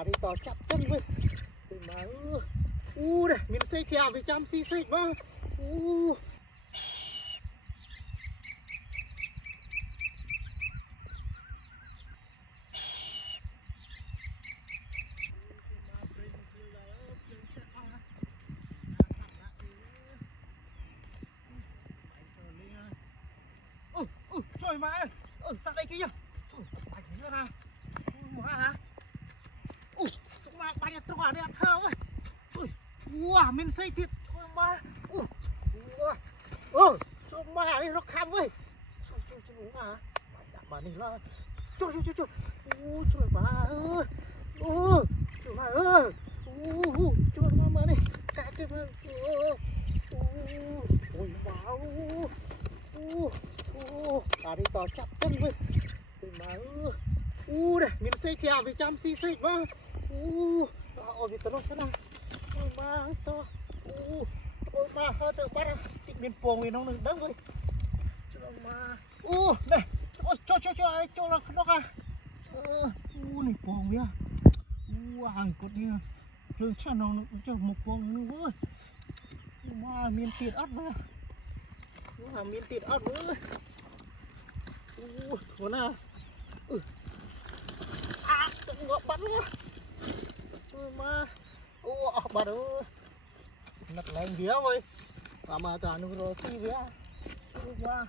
bà đi tỏ chặt chân với mà đây mình xây kèo với chăm xí xịt mà trời má ơi sang đây kia trời bánh nữa nè má hả chúng mà bánh ở trong này ăn khao ơi trời wow mình xây thịt trời má trời má này nó khăm ơi trời đúng hả bà này là trời trời má ơi trời má ơi trời má này cá trời má ôi má bà đi tỏ chặt chân với mà đây mình xây kèo với chăm xí xịt mà ôi bị tao nó thế nào mà to ôi mà hơi từ bắt tịnh miền buồng vì nó đừng đắng rồi mà này cho nó à này buồng nhá hàng cột như lương chân nó cho một buồng nữa ơi mà miền tiền ớt nữa miền tiền ớt nữa muốn à tụi ngọc bắn quá mà bà đâu nặt lên vía ơi mà cả nó rồi xí vía qua